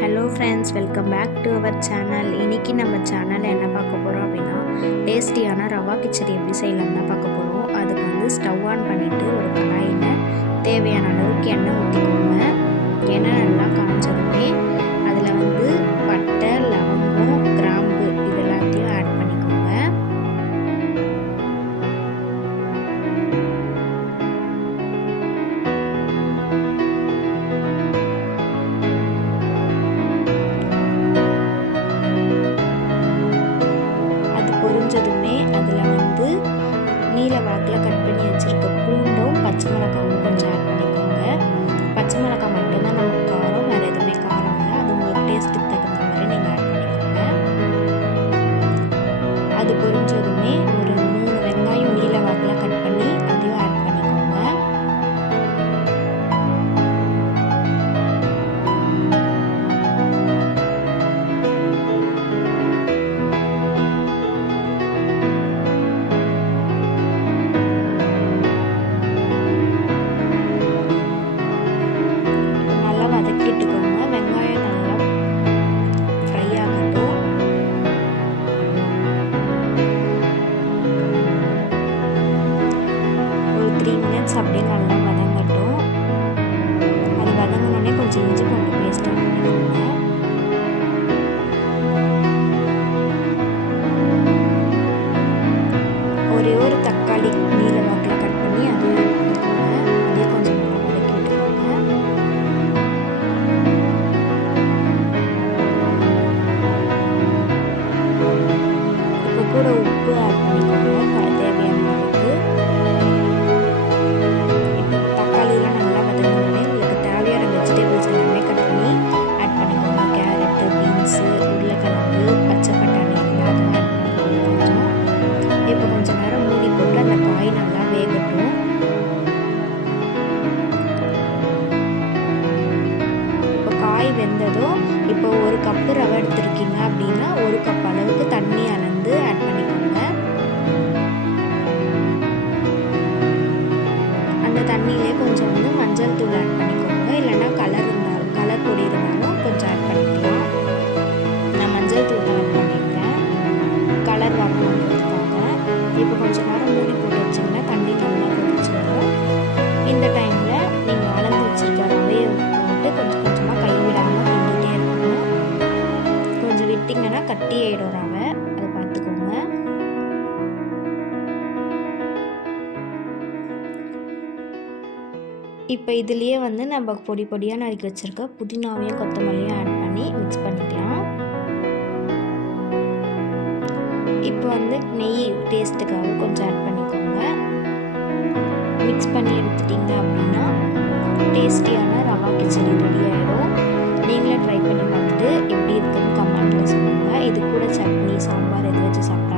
Hello friends, welcome back to our channel. இன்றைக்கி நம்ம சேனலில் என்ன பார்க்க போகிறோம் அப்படின்னா, டேஸ்டியான ரவா கிச்சடி எப்படி செய்யலாம் தான் பார்க்க போகிறோம். அதுக்கு வந்து ஸ்டவ் ஆன் பண்ணிவிட்டு ஒரு கடாயில் தேவையான அளவுக்கு எண்ணெய் ஊற்றிக்கோங்க. எண்ணெய் நல்லா காய்ச்சதுமே அதில் வந்து பட்டை, லவங்கம், கிராம்பு இது எல்லாத்தையும் ஆட் பண்ணிக்கோங்க. பொரிஞ்சதுமே அதில் வந்து நீல வாக்கில் கட் பண்ணி வச்சுருக்க பூண்டும் பச்சை மிளகாவும் கொஞ்சம் ஆட் பண்ணிக்கோங்க. பச்சை மிளகாய் மட்டும்தான் நமக்கு காரம், வேறு எதுவுமே காரம் இல்லை. அது உங்களுக்கு டேஸ்ட்டுக்கு தகுந்த மாதிரி நீங்கள் ஆட் பண்ணிக்கோங்க. அது பொரிஞ்சதுமே ஒரு 3 வெங்காயம் நீல வாக்கில் கட் பண்ணி அதையும் ஆட் பண்ணிக்கோங்க. வதக்கிட்டுக்கோங்க. வெங்காயம் நல்லா ஃப்ரை ஆகட்டும். ஒரு 3 மினிட்ஸ் அப்படியே நல்லா வதங்கட்டும். அது வதங்கினோடனே கொஞ்சம் இஞ்சி பூண்டு பேஸ்ட் ஆட் பண்ணிக்கோங்க. ஒரே ஒரு தக்காளி நீல வாக்கில் கட் பண்ணி அதையும் ஊற்றிக்கோங்க. அதையும் கொஞ்சம் நல்லா வதக்கிட்டுக்கோங்க. கூட உப்பு ஆட் பண்ணிக்கோங்க தேவையான அளவுக்கு. இப்போ தக்காளியெலாம் நல்லா வதங்கினோடனே உங்களுக்கு தேவையான வெஜிடபிள்ஸ் எல்லாமே கட் பண்ணி ஆட் பண்ணிக்கோங்க. கேரட்டு, பீன்ஸு, உருளைக்கிழங்கு, பச்சை பட்டாணி எல்லாம் அதுவும் ஆட் பண்ணிக்கோங்க. இப்போ கொஞ்சம் நேரம் மூடி போட்டு அந்த காய் நல்லா வேகட்டும். இப்போ காய் வெந்ததும் இப்போ 1 கப்பு ரவை எடுத்துருக்கீங்க அப்படின்னா 1 கப் அளவுக்கு தண்ணி அளந்து ஆட் பண்ணிக்கோங்க. அந்த தண்ணியிலே கொஞ்சம் வந்து மஞ்சள் தூள் ஆட் பண்ணிக்கோங்க. இல்லைன்னா கலர் பொடி இருந்தாலும் கொஞ்சம் ஆட் பண்ணிக்கலாம். நான் மஞ்சள் தூள் ஆட் பண்ணியிருக்கேன் கலர் வரணுன்றதுக்காக. இப்போ கொஞ்சம் நேரம் மூடி போட்டு வச்சிங்கன்னா தண்ணி நல்லா கொதிச்சிடும். இந்த டைமில் நீங்கள் அளந்து வச்சுருக்க ரவையை போட்டு கொஞ்சம் கொஞ்சமாக கைவிடாமல் கிண்டிகிட்டே இருக்கணும். கொஞ்சம் விட்டிங்கன்னா கட்டி ஆகிடும் ரவை, அதை பார்த்துக்கோங்க. இப்போ இதுலேயே வந்து நம்ம பொடி பொடியாக நறுக்கி வச்சுருக்க புதினாவையும் கொத்தமல்லியும் ஆட் பண்ணி மிக்ஸ் பண்ணிக்கலாம். இப்போ வந்து நெய் டேஸ்ட்டுக்காக கொஞ்சம் ஆட் பண்ணிக்கோங்க. மிக்ஸ் பண்ணி எடுத்துட்டிங்க அப்படின்னா டேஸ்டியான ரவா கிச்சடி ரெடி ஆகிடும். நீங்களே ட்ரை பண்ணி பார்த்துட்டு எப்படி இருக்குன்னு கமெண்ட்டில் சொல்லுங்கள். இது கூட சட்னி, சாம்பார் எது வச்சு சாப்பிட்டா